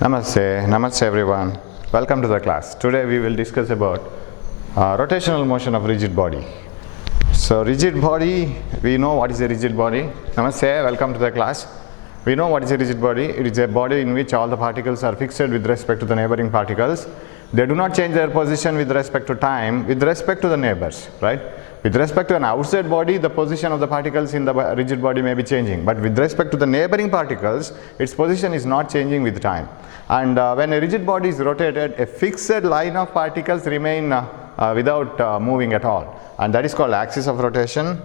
Namaste, Namaste everyone. Welcome to the class. Today we will discuss about rotational motion of rigid body. So rigid body, we know what is a rigid body. Namaste, welcome to the class. We know what is a rigid body. It is a body in which all the particles are fixed with respect to the neighboring particles. They do not change their position with respect to time, with respect to the neighbors, right? With respect to an outside body, the position of the particles in the rigid body may be changing, but with respect to the neighboring particles, its position is not changing with time. And when a rigid body is rotated, a fixed line of particles remain without moving at all, and that is called axis of rotation.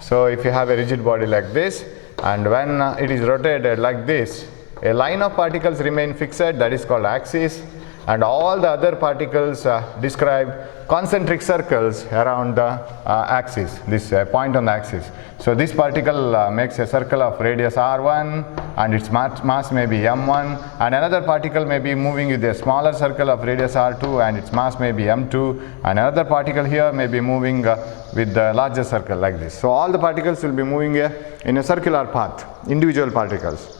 So if you have a rigid body like this, and when it is rotated like this, a line of particles remain fixed, that is called axis, and all the other particles describe concentric circles around the axis, this point on the axis. So this particle makes a circle of radius r1 and its mass may be m1, and another particle may be moving with a smaller circle of radius r2 and its mass may be m2, and another particle here may be moving with the larger circle like this. So all the particles will be moving in a circular path, individual particles.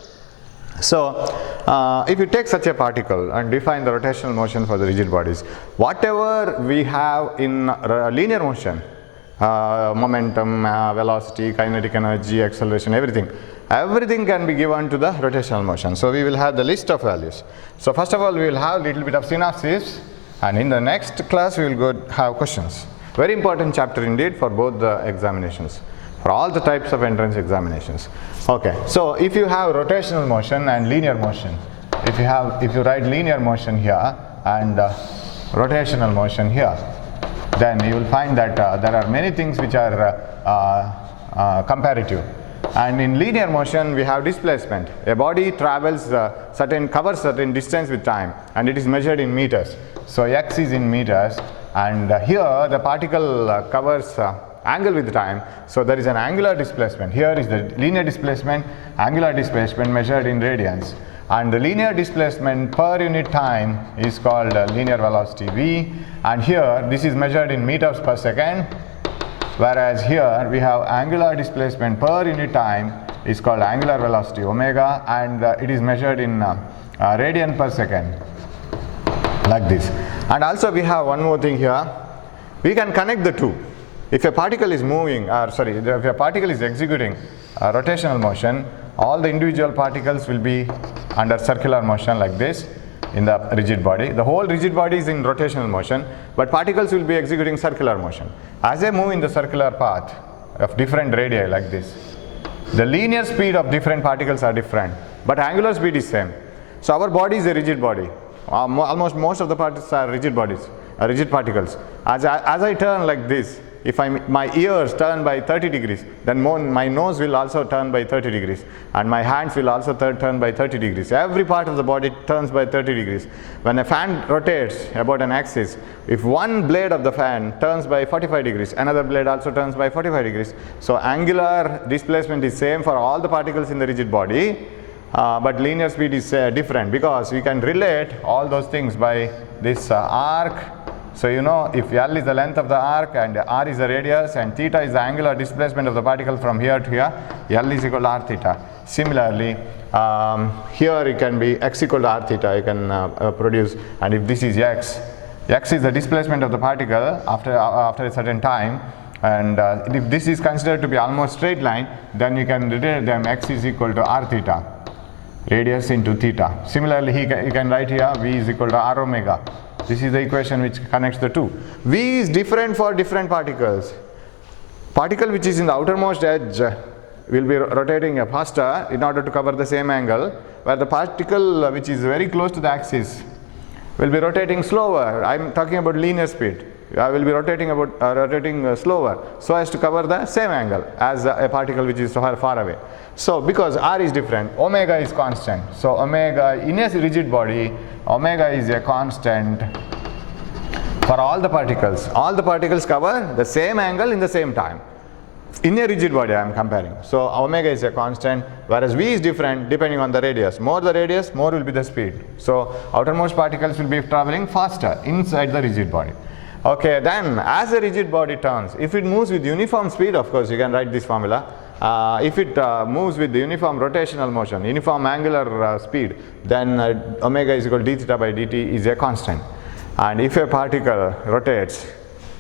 So if you take such a particle and define the rotational motion for the rigid bodies, whatever we have in linear motion, momentum, velocity, kinetic energy, acceleration, everything can be given to the rotational motion. So we will have the list of values. So first of all, we will have a little bit of synopsis, and in the next class we will go have questions. Very important chapter indeed for both the examinations, for all the types of entrance examinations. Okay, so if you have rotational motion and linear motion, if you write linear motion here and rotational motion here, then you will find that there are many things which are comparative. And in linear motion we have displacement. A body travels covers certain distance with time, and it is measured in meters. So x is in meters, and here the particle covers angle with time, so there is an angular displacement. Here is the linear displacement, angular displacement measured in radians, and the linear displacement per unit time is called linear velocity v, and here this is measured in meters per second, whereas here we have angular displacement per unit time is called angular velocity omega, and it is measured in radian per second, like this. And also we have one more thing here, we can connect the two. If a particle is moving, if a particle is executing rotational motion, all the individual particles will be under circular motion like this in the rigid body. The whole rigid body is in rotational motion, but particles will be executing circular motion. As they move in the circular path of different radii like this, the linear speed of different particles are different, but angular speed is same. So our body is a rigid body. Almost most of the particles are rigid bodies, rigid particles. As I turn like this, if my ears turn by 30 degrees, then my nose will also turn by 30 degrees, and my hands will also turn by 30 degrees. Every part of the body turns by 30 degrees. When a fan rotates about an axis, if one blade of the fan turns by 45 degrees, another blade also turns by 45 degrees. So angular displacement is same for all the particles in the rigid body, but linear speed is different, because we can relate all those things by this arc. So you know, if L is the length of the arc and R is the radius and theta is the angular displacement of the particle from here to here, L is equal to R theta. Similarly, here it can be x equal to R theta, you can produce, and if this is x is the displacement of the particle after a certain time, and if this is considered to be almost straight line, then you can relate them x is equal to R theta, radius into theta. Similarly, you can write here v is equal to R omega. This is the equation which connects the two. V is different for different particles. Particle which is in the outermost edge will be rotating faster in order to cover the same angle, where the particle which is very close to the axis will be rotating slower. I am talking about linear speed. I will be rotating slower so as to cover the same angle as a particle which is far away. So because R is different, omega is constant. So omega in a rigid body, omega is a constant for all the particles. All the particles cover the same angle in the same time. In a rigid body I am comparing. So omega is a constant, whereas V is different depending on the radius. More the radius, more will be the speed. So outermost particles will be traveling faster inside the rigid body. Okay, then as a rigid body turns, if it moves with uniform speed, of course you can write this formula, if it moves with the uniform rotational motion, uniform angular speed, then omega is equal to d theta by dt is a constant. And if a particle rotates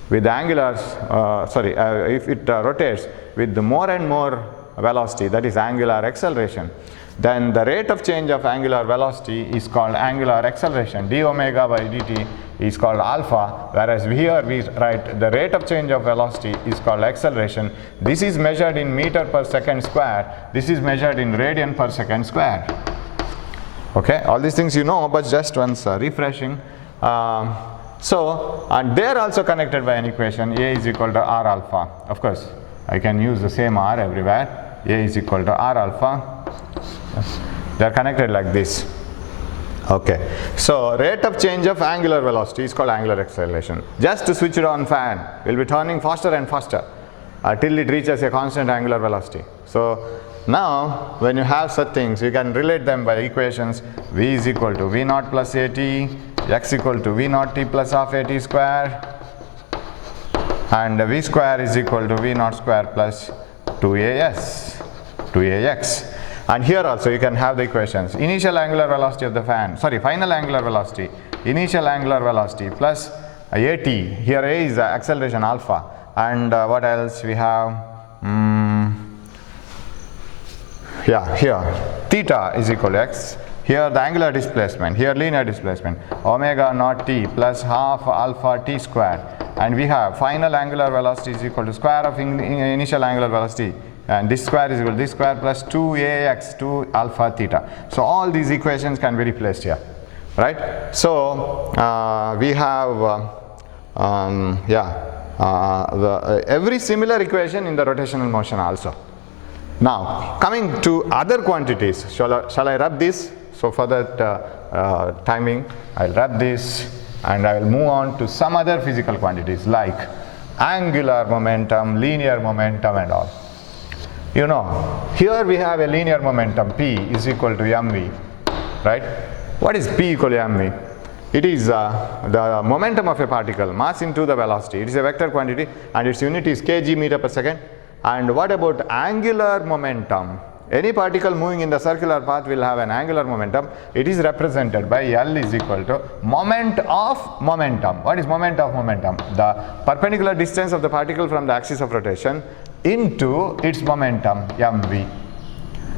with angular, if it rotates with the more and more velocity, that is angular acceleration, then the rate of change of angular velocity is called angular acceleration. D omega by dt is called alpha, whereas here we write the rate of change of velocity is called acceleration. This is measured in meter per second square. This is measured in radian per second square. Okay, all these things you know, but just once refreshing. And they are also connected by an equation. A is equal to R alpha. Of course, I can use the same R everywhere. A is equal to R alpha. They are connected like this. Okay, so rate of change of angular velocity is called angular acceleration. Just to switch it on fan, will be turning faster and faster till it reaches a constant angular velocity. So now when you have such things, you can relate them by equations. V is equal to V naught plus AT, x equal to V naught t plus half AT square, and V square is equal to V naught square plus 2AX. And here also you can have the equations. Initial angular velocity of the fan, final angular velocity, initial angular velocity plus AT. Here A is acceleration alpha. And what else we have? Here theta is equal to x. Here the angular displacement, here linear displacement, omega naught t plus half alpha t square. And we have final angular velocity is equal to square of initial angular velocity. And this square is equal to this square plus 2ax, 2 alpha theta. So all these equations can be replaced here, right? So we have every similar equation in the rotational motion also. Now coming to other quantities, shall I rub this? So for that timing, I'll rub this and I will move on to some other physical quantities like angular momentum, linear momentum and all. You know, here we have a linear momentum P is equal to mv, right? What is P equal to mv? It is the momentum of a particle, mass into the velocity. It is a vector quantity and its unit is kg meter per second. And what about angular momentum? Any particle moving in the circular path will have an angular momentum. It is represented by L is equal to moment of momentum. What is moment of momentum? The perpendicular distance of the particle from the axis of rotation into its momentum mv.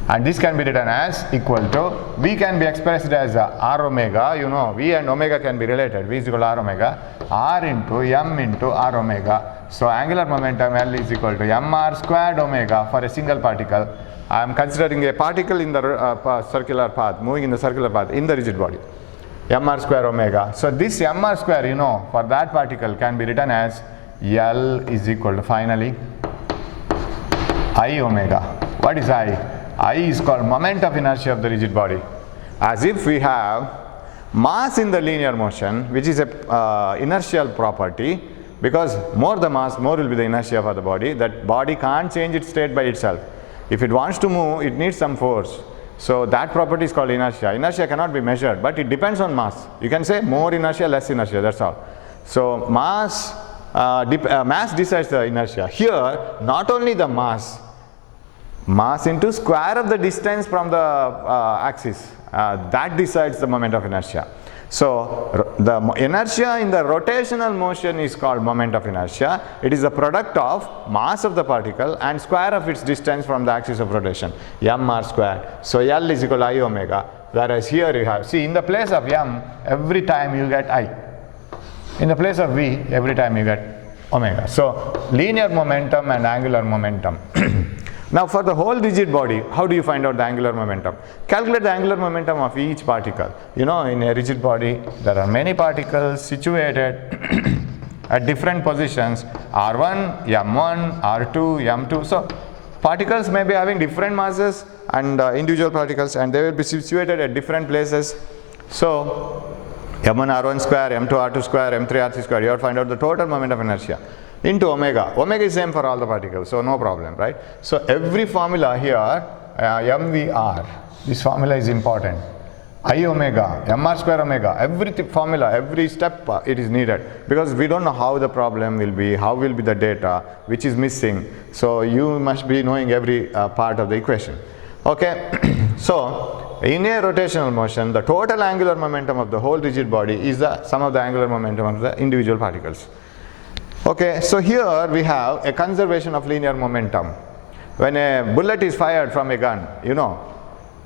And this can be written as equal to, V can be expressed as R omega. You know, V and omega can be related. V is equal to R omega, R into M into R omega. So angular momentum L is equal to mr squared omega for a single particle. I am considering a particle in the circular path, moving in the circular path in the rigid body, mr square omega. So this mr square, you know, for that particle can be written as L is equal to finally I omega. What is I? I is called moment of inertia of the rigid body. As if we have mass in the linear motion, which is a inertial property, because more the mass, more will be the inertia for the body. That body can't change its state by itself. If it wants to move, it needs some force. So that property is called inertia. Inertia cannot be measured, but it depends on mass. You can say more inertia, less inertia, that's all. So mass decides the inertia. Here, not only the mass into square of the distance from the axis, that decides the moment of inertia. So the inertia in the rotational motion is called moment of inertia. It is the product of mass of the particle and square of its distance from the axis of rotation, mr squared. So L is equal to I omega, whereas here you have, see, in the place of m, every time you get I. In the place of V, every time you get omega. So linear momentum and angular momentum. Now for the whole rigid body, how do you find out the angular momentum? Calculate the angular momentum of each particle. You know, in a rigid body, there are many particles situated at different positions, R1, M1, R2, M2. So particles may be having different masses and individual particles, and they will be situated at different places. So M1 R1 square, M2 R2 square, M3 R3 square, you have to find out the total moment of inertia into omega. Omega is same for all the particles, so no problem, right? So every formula here, MVR, this formula is important. I omega, mr square omega, every formula, every step it is needed, because we don't know how the problem will be, how will be the data, which is missing. So you must be knowing every part of the equation. Okay, so in a rotational motion, the total angular momentum of the whole rigid body is the sum of the angular momentum of the individual particles. Okay, so here we have a conservation of linear momentum. When a bullet is fired from a gun, you know,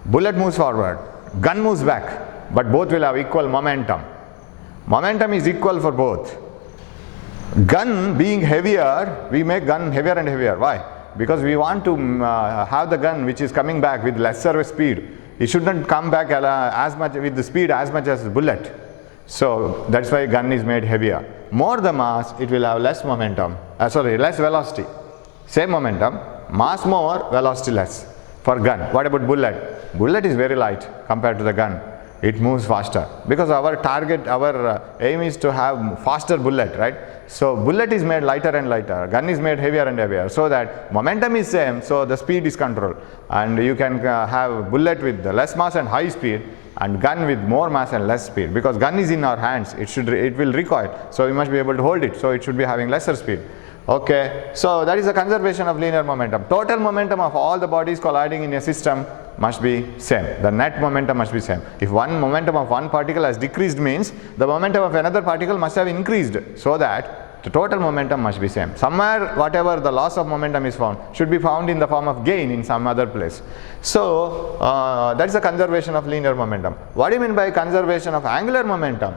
bullet moves forward, gun moves back, but both will have equal momentum. Momentum is equal for both. Gun being heavier, we make gun heavier and heavier. Why? Because we want to have the gun which is coming back with lesser speed. It shouldn't come back as much with the speed as much as the bullet. So that's why gun is made heavier. More the mass, it will have less momentum. Less velocity. Same momentum, mass more, velocity less for gun. What about bullet? Bullet is very light compared to the gun. It moves faster because our target, our aim is to have faster bullet, right? So bullet is made lighter and lighter, gun is made heavier and heavier, so that momentum is same, so the speed is controlled, and you can have bullet with less mass and high speed, and gun with more mass and less speed, because gun is in our hands, it will recoil, so we must be able to hold it, so it should be having lesser speed. Okay, so that is the conservation of linear momentum. Total momentum of all the bodies colliding in a system must be same. The net momentum must be same. If one momentum of one particle has decreased, means the momentum of another particle must have increased, so that the total momentum must be same. Somewhere whatever the loss of momentum is found should be found in the form of gain in some other place. So that is the conservation of linear momentum. What do you mean by conservation of angular momentum?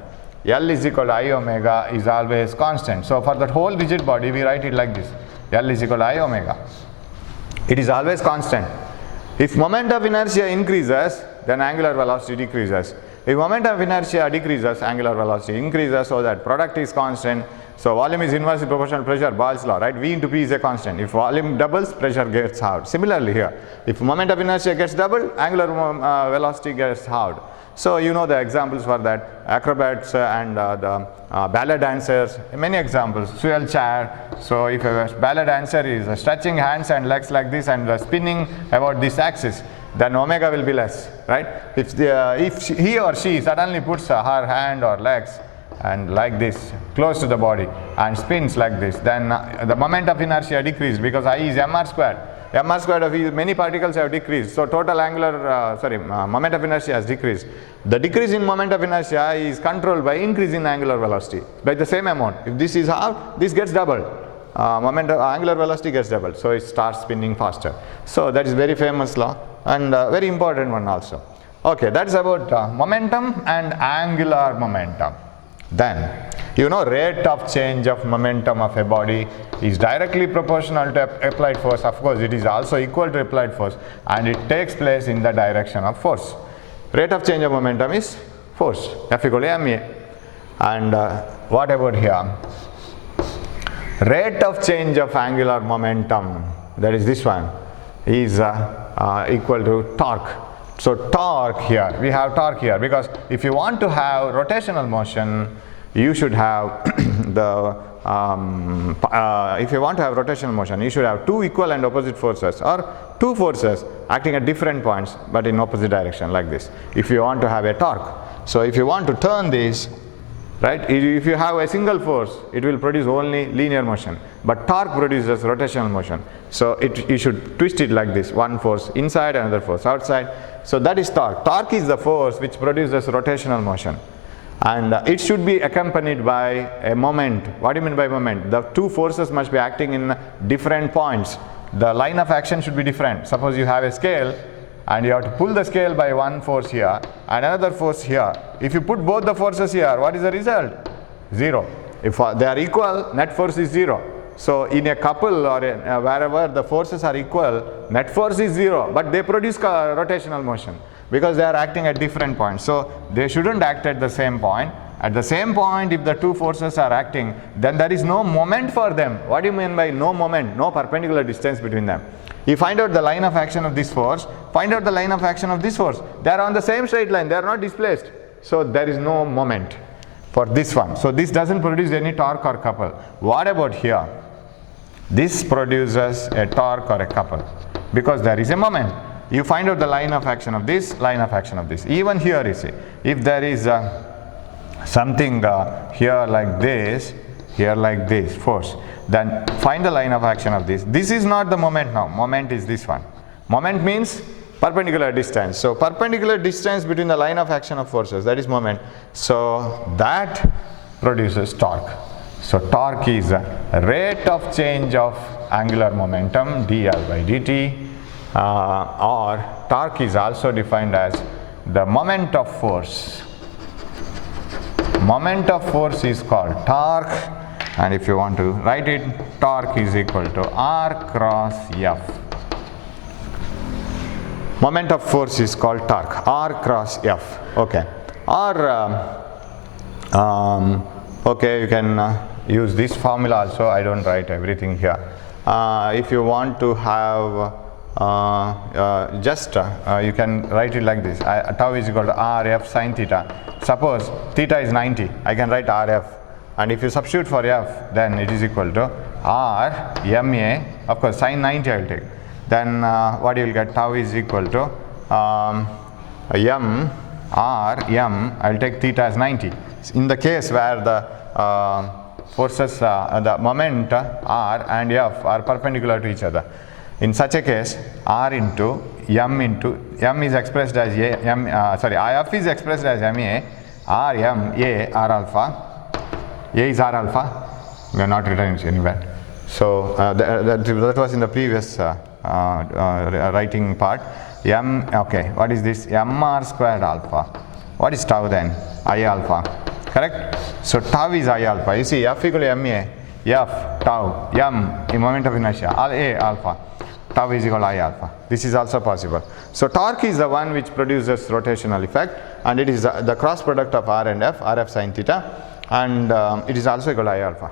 L is equal to I omega is always constant. So for that whole rigid body we write it like this. L is equal to I omega. It is always constant. If moment of inertia increases, then angular velocity decreases. If moment of inertia decreases, angular velocity increases, so that product is constant. So volume is inversely proportional to pressure, Boyle's law, right? V into P is a constant. If volume doubles, pressure gets halved. Similarly here, if moment of inertia gets doubled, angular velocity gets halved. So you know the examples for that, acrobats and the ballet dancers, many examples, swivel chair. So if a ballet dancer is stretching hands and legs like this and spinning about this axis, then omega will be less, right? If he or she suddenly puts her hand or legs and like this close to the body and spins like this, then the moment of inertia decreases, because I is mr squared. Mr squared of many particles have decreased, so total angular moment of inertia has decreased. The decrease in moment of inertia is controlled by increase in angular velocity by the same amount. If this is half, this gets doubled. Angular velocity gets doubled, so it starts spinning faster. So that is very famous law and very important one also. Okay, that's about momentum and angular momentum. Then, you know, rate of change of momentum of a body is directly proportional to applied force. Of course, it is also equal to applied force, and it takes place in the direction of force. Rate of change of momentum is force, F equal to ma. And what about here? Rate of change of angular momentum, that is this one, is equal to torque. So torque here, we have torque here, because if you want to have rotational motion, you should have if you want to have rotational motion, you should have two equal and opposite forces, or two forces acting at different points but in opposite direction, like this, if you want to have a torque. So if you want to turn this, right, if you have a single force, it will produce only linear motion, but torque produces rotational motion. So you should twist it like this, one force inside, another force outside. So that is torque. Torque is the force which produces rotational motion, and it should be accompanied by a moment. What do you mean by moment? The two forces must be acting in different points. The line of action should be different. Suppose you have a scale and you have to pull the scale by one force here and another force here. If you put both the forces here, what is the result? Zero. If they are equal, net force is zero. So in a couple or wherever the forces are equal, net force is zero, but they produce rotational motion because they are acting at different points. So they shouldn't act at the same point. At the same point, if the two forces are acting, then there is no moment for them. What do you mean by no moment? No perpendicular distance between them. You find out the line of action of this force, find out the line of action of this force. They are on the same straight line, they are not displaced. So there is no moment for this one. So this doesn't produce any torque or couple. What about here? This produces a torque or a couple because there is a moment. you find out the line of action of this, line of action of this. Even here you see, if there is something here like this force, then find the line of action of this. This is not the moment now, moment is this one. Moment means perpendicular distance. So perpendicular distance between the line of action of forces, that is moment. So that produces torque. So torque is a rate of change of angular momentum dl by dt, or torque is also defined as the moment of force. Moment of force is called torque, and if you want to write it, torque is equal to R cross F. Moment of force is called torque, R cross F. Okay. Or okay, you can use this formula also. I don't write everything here. If you want to have you can write it like this. Tau is equal to Rf sin theta. Suppose theta is 90, I can write Rf, and if you substitute for f, then it is equal to R ma. Of course, sin 90 I will take. Then what you will get, tau is equal to m r m. I will take theta as 90. In the case where the forces, the moment r and f are perpendicular to each other, in such a case, r into m is expressed as if is expressed as ma, r m a r alpha. A is r alpha. We are not written it anywhere. So that was in the previous writing part. Okay, what is this? Mr squared alpha. What is tau then? I alpha. Correct? So tau is I alpha. You see, F equal to ma, F tau, m in moment of inertia, A alpha. Tau is equal to I alpha. This is also possible. So torque is the one which produces rotational effect, and it is the cross product of R and F, Rf sin theta, and it is also equal to I alpha.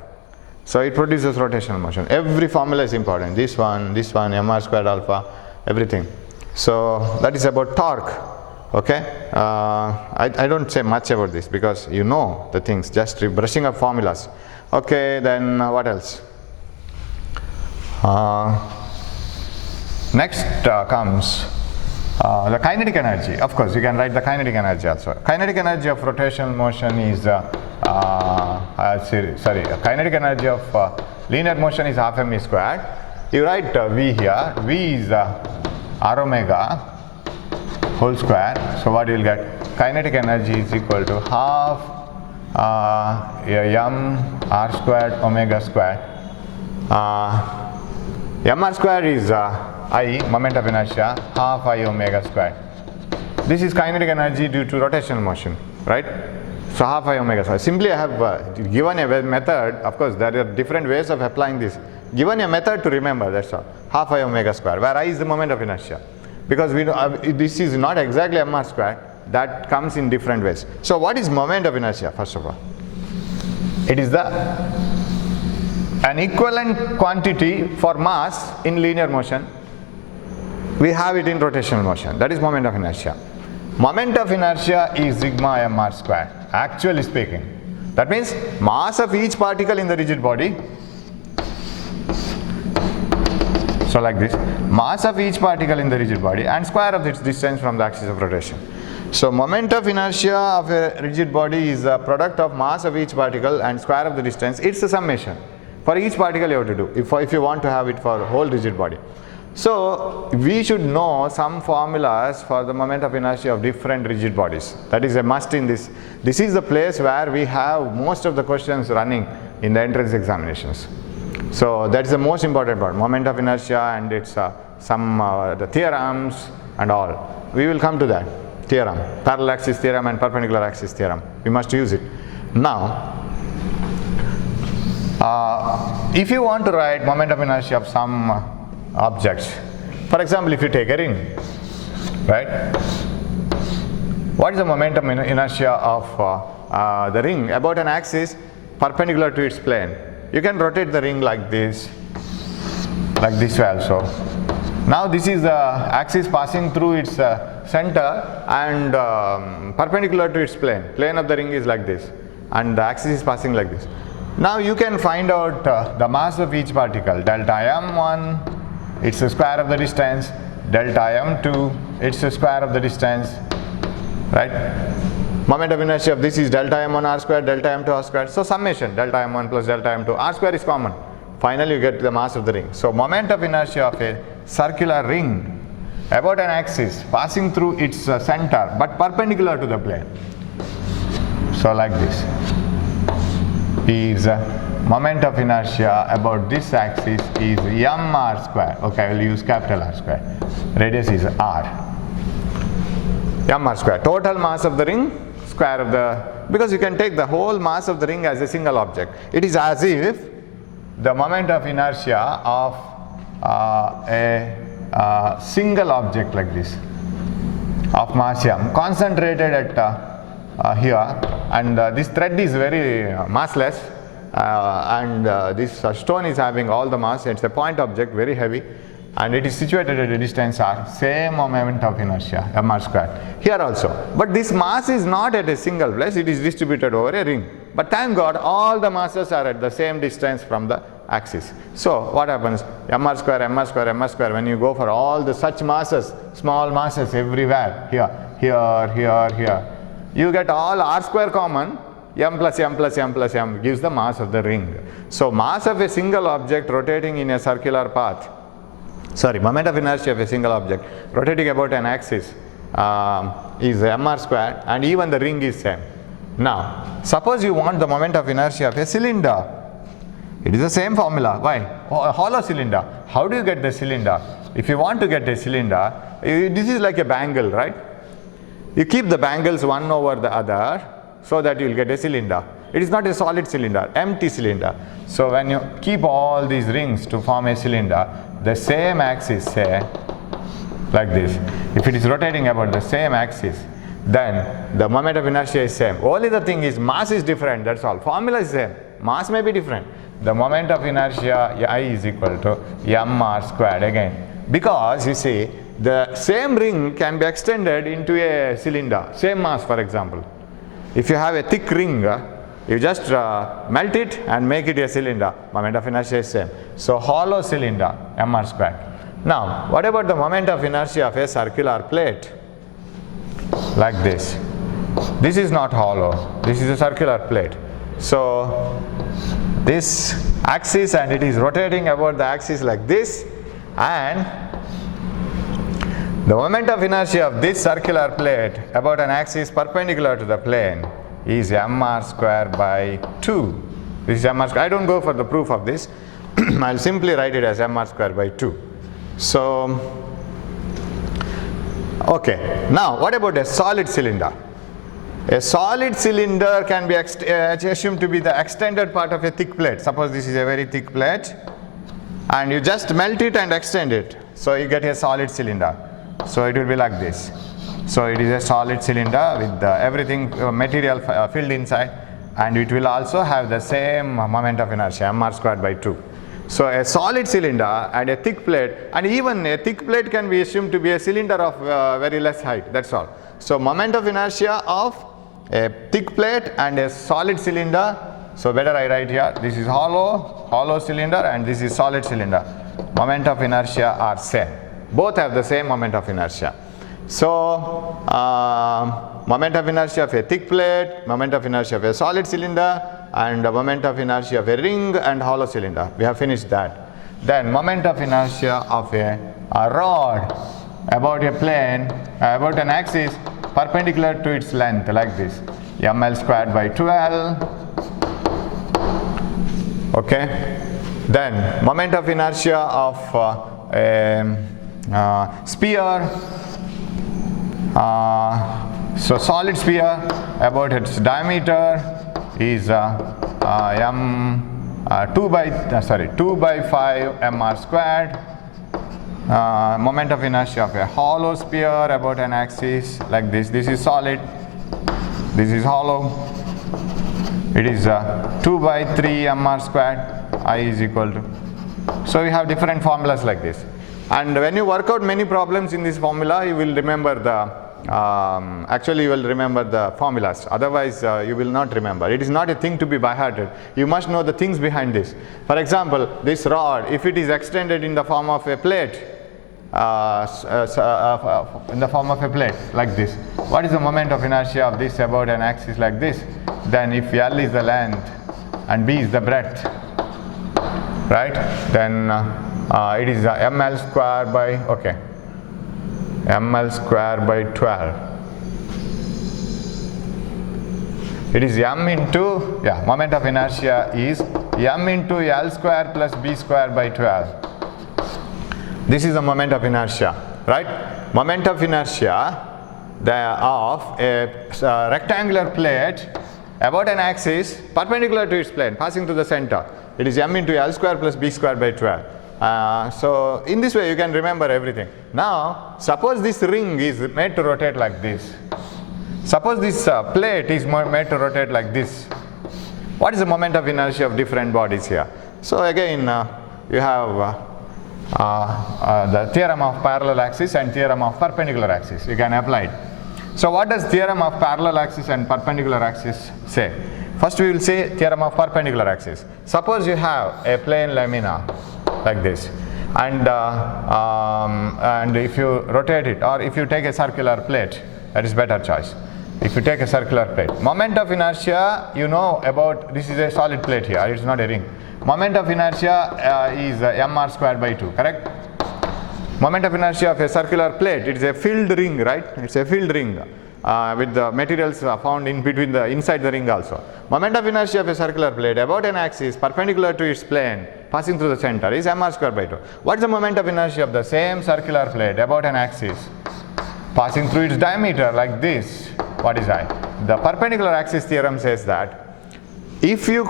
So it produces rotational motion. Every formula is important. This one, mr squared alpha, everything. So that is about torque. Okay. I don't say much about this because you know the things, just brushing up formulas. Okay, then what else? Next comes the kinetic energy. Of course, you can write the kinetic energy also. Kinetic energy of rotational motion is kinetic energy of linear motion is half m squared. You write v here. V is r omega whole square. So what you will get? Kinetic energy is equal to half m r squared omega squared. Mr squared is I, moment of inertia, half I omega squared. This is kinetic energy due to rotational motion, right? So half I omega squared. Simply I have given a method. Of course, there are different ways of applying this. Given a method to remember, that's all. Half I omega squared, where I is the moment of inertia. Because we know, this is not exactly mr squared, that comes in different ways. So what is moment of inertia, first of all? It is an equivalent quantity for mass in linear motion. We have it in rotational motion. That is moment of inertia. Moment of inertia is sigma mr squared, actually speaking. That means mass of each particle in the rigid body. So like this, mass of each particle in the rigid body and square of its distance from the axis of rotation. So moment of inertia of a rigid body is the product of mass of each particle and square of the distance. It's a summation. For each particle you have to do, if you want to have it for whole rigid body. So we should know some formulas for the moment of inertia of different rigid bodies. That is a must in this. This is the place where we have most of the questions running in the entrance examinations. So that is the most important part, moment of inertia and its the theorems and all. We will come to that theorem, parallel axis theorem and perpendicular axis theorem. We must use it. Now, if you want to write moment of inertia of some objects, for example, if you take a ring, right? What is the momentum inertia of the ring about an axis perpendicular to its plane? You can rotate the ring like this way also. Now this is the axis passing through its center and perpendicular to its plane. Plane of the ring is like this and the axis is passing like this. Now you can find out the mass of each particle, delta m1, it's the square of the distance, delta m to its square of the distance, right? Moment of inertia of this is delta m1 r square, delta m2 r square. So summation delta m1 plus delta m2 r square is common. Finally you get the mass of the ring. So moment of inertia of a circular ring about an axis passing through its center but perpendicular to the plane. So like this is moment of inertia about this axis is m r square. Okay, I will use capital R square. Radius is r. M r square. Total mass of the ring, square of the, because you can take the whole mass of the ring as a single object. It is as if the moment of inertia of a single object like this of mass m concentrated at here, and this thread is very massless, and this stone is having all the mass. It's a point object, very heavy, and it is situated at a distance r. Same moment of inertia, m r square here also. But this mass is not at a single place, it is distributed over a ring. But thank God all the masses are at the same distance from the axis. So what happens? M r square, m r square, m r square, when you go for all the such masses, small masses everywhere, here, here, here, here, you get all r square common. M plus m plus m plus m gives the mass of the ring. So mass of a single object rotating in a circular path, moment of inertia of a single object rotating about an axis is m r square, and even the ring is same. Now suppose you want the moment of inertia of a cylinder. It is the same formula. Why? A hollow cylinder. How do you get the cylinder? If you want to get a cylinder, this is like a bangle, right? You keep the bangles one over the other so that you will get a cylinder. It is not a solid cylinder, empty cylinder. So when you keep all these rings to form a cylinder, the same axis, say like this, if it is rotating about the same axis, then the moment of inertia is same. Only the thing is mass is different, that's all. Formula is same, mass may be different. The moment of inertia I is equal to m r squared again, because you see the same ring can be extended into a cylinder, same mass. For example, if you have a thick ring, you just melt it and make it a cylinder, moment of inertia is same. So hollow cylinder, m r squared. Now what about the moment of inertia of a circular plate? Like this. This is not hollow, this is a circular plate. So this axis, and it is rotating about the axis like this, and the moment of inertia of this circular plate about an axis perpendicular to the plane is m r square by 2. This is m r square. I don't go for the proof of this. I'll simply write it as m r square by 2. So, okay. Now, what about a solid cylinder? A solid cylinder can be assumed to be the extended part of a thick plate. Suppose this is a very thick plate, and you just melt it and extend it. So you get a solid cylinder. So it will be like this. So it is a solid cylinder with everything material filled inside, and it will also have the same moment of inertia, m r squared by 2. So a solid cylinder and a thick plate, and even a thick plate can be assumed to be a cylinder of very less height, that's all. So moment of inertia of a thick plate and a solid cylinder. So better I write here, this is hollow cylinder, and this is solid cylinder. Moment of inertia are same. Both have the same moment of inertia. So moment of inertia of a thick plate, moment of inertia of a solid cylinder, and the moment of inertia of a ring and hollow cylinder. We have finished that. Then moment of inertia of a rod about a plane, about an axis perpendicular to its length, like this, ml squared by 12. Okay. Then moment of inertia of sphere, so solid sphere about its diameter is 2 by 5 m r squared. Moment of inertia of a hollow sphere about an axis like this. This is solid, this is hollow. It is 2 by 3 m r squared. I is equal to. So we have different formulas like this. And when you work out many problems in this formula, you will remember the actually you will remember the formulas. Otherwise you will not remember. It is not a thing to be by hearted. You must know the things behind this. For example, this rod, if it is extended in the form of a plate, in the form of a plate like this. What is the moment of inertia of this about an axis like this? Then if L is the length and B is the breadth, right, then it is ml square by, okay, ml square by 12. It is m into, moment of inertia is m into L square plus B square by 12. This is the moment of inertia, right? Moment of inertia of a rectangular plate about an axis perpendicular to its plane passing through the center. It is m into L square plus B square by 12. So in this way you can remember everything. Now suppose this ring is made to rotate like this. Suppose this plate is made to rotate like this. What is the moment of inertia of different bodies here? So again you have the theorem of parallel axis and theorem of perpendicular axis. You can apply it. So what does theorem of parallel axis and perpendicular axis say? First we will say theorem of perpendicular axis. Suppose you have a plane lamina like this, and if you rotate it, or if you take a circular plate, that is better choice. If you take a circular plate, moment of inertia, you know about, this is a solid plate here, it is not a ring. Moment of inertia is mr squared by 2, correct? Moment of inertia of a circular plate, it is a filled ring, right? It's a filled ring with the materials found in between the inside the ring also. Moment of inertia of a circular plate about an axis perpendicular to its plane passing through the center is mr squared by 2. What is the moment of inertia of the same circular plate about an axis passing through its diameter like this? What is I? The perpendicular axis theorem says that if you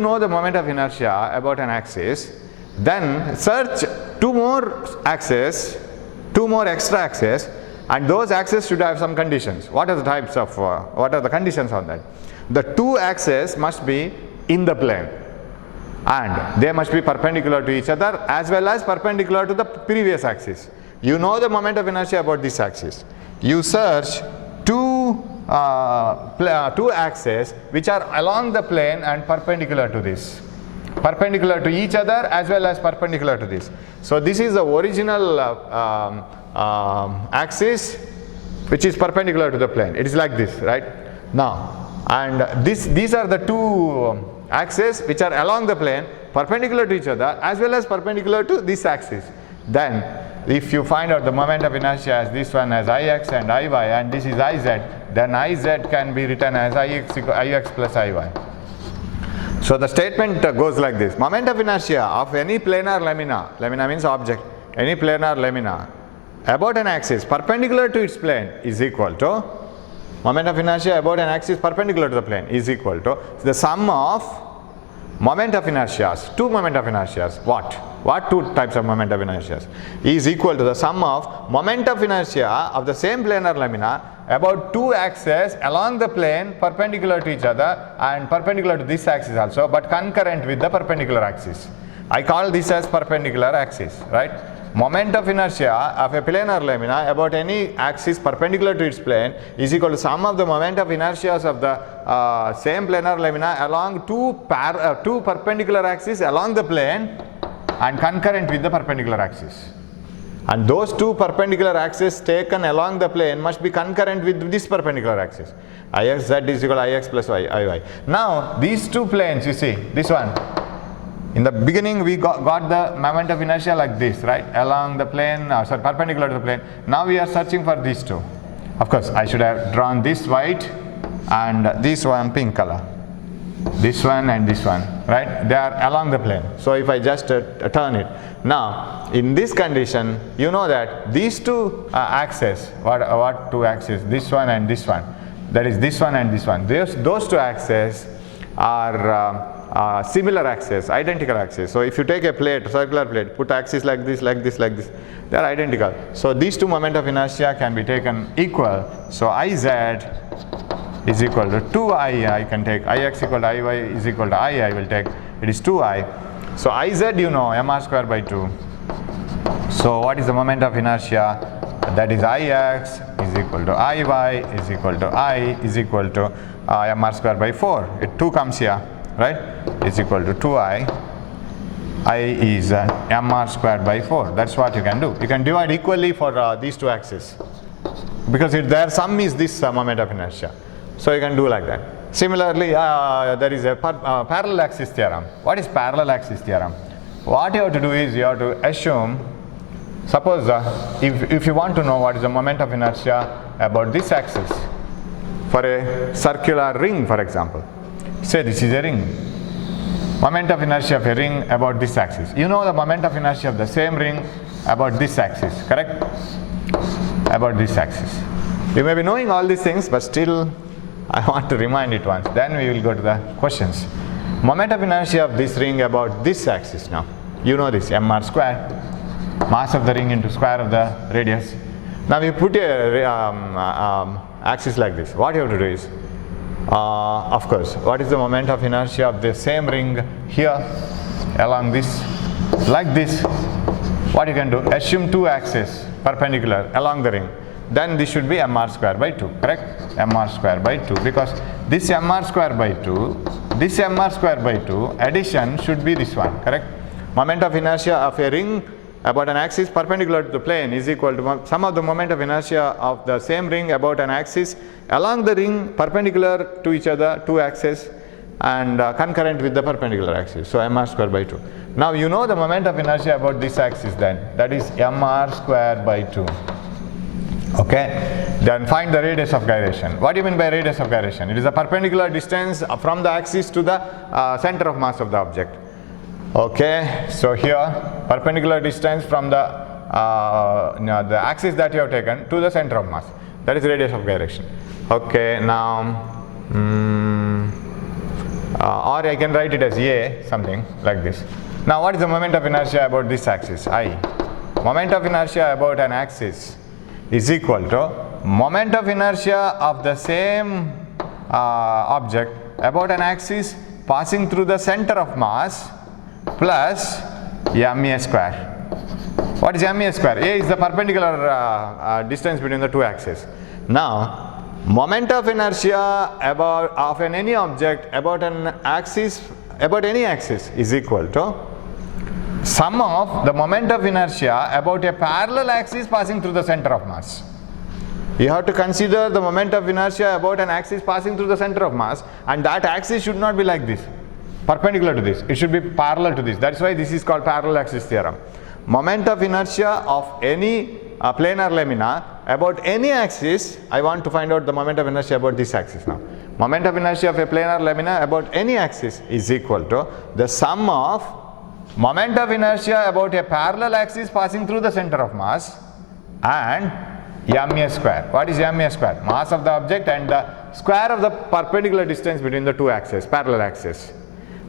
know the moment of inertia about an axis, then search two more extra axes, and those axes should have some conditions. What are the types of what are the conditions on that? The two axes must be in the plane, and they must be perpendicular to each other as well as perpendicular to the previous axis. You know the moment of inertia about this axis. You search two axes which are along the plane and perpendicular to this, perpendicular to each other as well as perpendicular to this. So this is the original axis which is perpendicular to the plane. It is like this, right? Now, and these are the two axes which are along the plane, perpendicular to each other as well as perpendicular to this axis. Then if you find out the moment of inertia as this one as Ix and Iy, and this is Iz, then Iz can be written as Ix plus Iy. So the statement goes like this: moment of inertia of any planar lamina, lamina means object, any planar lamina about an axis perpendicular to its plane is equal to, moment of inertia about an axis perpendicular to the plane is equal to the sum of moment of inertias, two moment of inertias. What two types of moment of inertias? Is equal to the sum of moment of inertia of the same planar lamina about two axes along the plane perpendicular to each other and perpendicular to this axis also, but concurrent with the perpendicular axis. I call this as perpendicular axis, right? Moment of inertia of a planar lamina about any axis perpendicular to its plane is equal to sum of the moment of inertias of the same planar lamina along two perpendicular axes along the plane and concurrent with the perpendicular axis. And those two perpendicular axes taken along the plane must be concurrent with this perpendicular axis. Ix z is equal to Ix plus Iy. Now these two planes, you see, this one, in the beginning we got the moment of inertia like this, right, along the plane, perpendicular to the plane. Now we are searching for these two. Of course I should have drawn this white and this one pink color, this one and this one, right? They are along the plane. So if I just turn it, now in this condition you know that these two axes, what two axes, this one and this one, that is this one and this one, those two axes are similar axes, identical axes. So if you take a plate, circular plate, put axes like this, like this, like this, they are identical. So these two moment of inertia can be taken equal. So Iz is equal to 2I, I can take Ix equal to Iy is equal to I will take, it is 2I. So Iz you know, mr square by 2. So what is the moment of inertia? That is Ix is equal to Iy is equal to I is equal to mr square by 4. It 2 comes here, right? Is equal to 2I I is mr squared by 4. That's what you can do. You can divide equally for these two axes, because their sum is this moment of inertia. So you can do like that. Similarly, there is a parallel axis theorem. What is parallel axis theorem? What you have to do is you have to assume, suppose if you want to know what is the moment of inertia about this axis for a circular ring, for example. Say this is a ring. Moment of inertia of a ring about this axis. You know the moment of inertia of the same ring about this axis, correct? About this axis. You may be knowing all these things, but still I want to remind it once. Then we will go to the questions. Moment of inertia of this ring about this axis now. You know this, mr squared. Mass of the ring into square of the radius. Now we put a axis like this. What you have to do is, of course, what is the moment of inertia of the same ring here along this, like this? What you can do, assume two axes perpendicular along the ring. Then this should be mr squared by 2, correct? Mr squared by 2, because this mr squared by 2, this mr squared by 2 addition should be this one, correct? Moment of inertia of a ring about an axis perpendicular to the plane is equal to sum of the moment of inertia of the same ring about an axis along the ring perpendicular to each other, two axes, and concurrent with the perpendicular axis. So mr squared by 2. Now you know the moment of inertia about this axis then, that is mr squared by 2. Okay, then find the radius of gyration. What do you mean by radius of gyration? It is a perpendicular distance from the axis to the center of mass of the object. Okay, so here perpendicular distance from the axis that you have taken to the center of mass, that is radius of gyration. Okay, now or I can write it as A, something like this. Now what is the moment of inertia about this axis, I? Moment of inertia about an axis is equal to moment of inertia of the same object about an axis passing through the center of mass plus ma square. What is ma square? A is the perpendicular distance between the two axes. Now moment of inertia of any object about an axis, about any axis, is equal to sum of the moment of inertia about a parallel axis passing through the center of mass. You have to consider the moment of inertia about an axis passing through the center of mass, and that axis should not be like this, perpendicular to this. It should be parallel to this. That's why this is called parallel axis theorem. Moment of inertia of any planar lamina about any axis. I want to find out the moment of inertia about this axis now. Moment of inertia of a planar lamina about any axis is equal to the sum of moment of inertia about a parallel axis passing through the center of mass and ma square. What is ma square? Mass of the object and the square of the perpendicular distance between the two axes, parallel axes.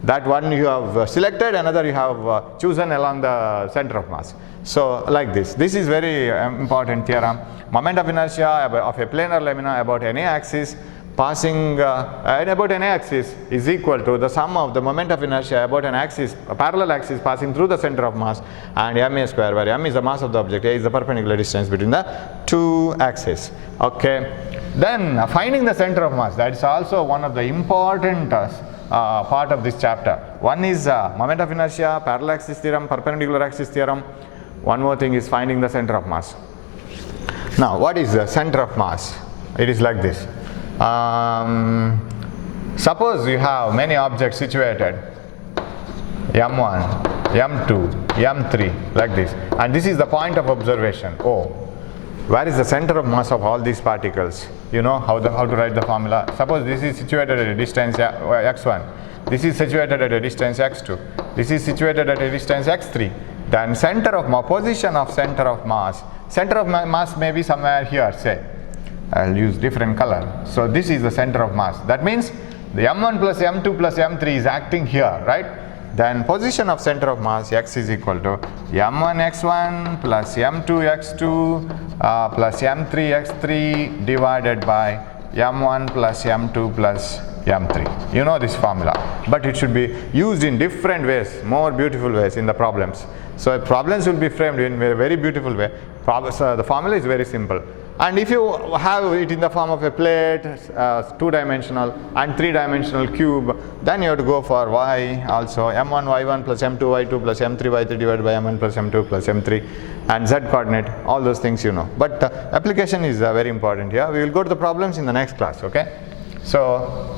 That one you have selected, another you have chosen along the center of mass. So like this. This is very important theorem. Moment of inertia of a planar lamina about any axis passing about an axis is equal to the sum of the moment of inertia about an axis, a parallel axis passing through the center of mass, and ma square, where m is the mass of the object, a is the perpendicular distance between the two axes. Okay. Then finding the center of mass, that is also one of the important part of this chapter. One is moment of inertia, parallel axis theorem, perpendicular axis theorem. One more thing is finding the center of mass. Now what is the center of mass? It is like this. Suppose you have many objects situated m1, m2, m3 like this, and this is the point of observation O. Where is the center of mass of all these particles? You know how to write the formula. Suppose this is situated at a distance x1, this is situated at a distance x2, this is situated at a distance x3. Then position of center of mass may be somewhere here, say. I'll use different color. So this is the center of mass. That means the m1 plus m2 plus m3 is acting here, right? Then position of center of mass x is equal to m1 x1 plus m2 x2 plus m3 x3 divided by m1 plus m2 plus m3. You know this formula, but it should be used in different ways, more beautiful ways in the problems. So problems will be framed in a very beautiful way. The formula is very simple. And if you have it in the form of a plate, 2-dimensional and 3-dimensional cube, then you have to go for y also, m1 y1 plus m2 y2 plus m3 y3 divided by m1 plus m2 plus m3, and z coordinate, all those things you know. But application is very important here. We will go to the problems in the next class, okay? So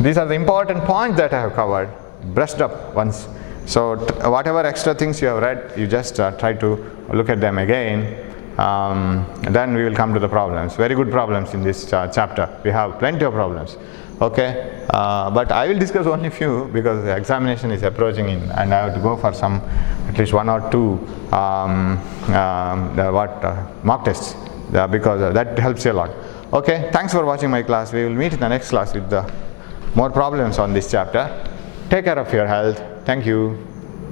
these are the important points that I have covered, brushed up once. So whatever extra things you have read, you just try to look at them again. Then we will come to the problems. Very good problems in this chapter. We have plenty of problems. Okay, but I will discuss only few because the examination is approaching in, and I have to go for some, at least 1 or 2 mock tests, because that helps you a lot. Okay, thanks for watching my class. We will meet in the next class with the more problems on this chapter. Take care of your health. Thank you.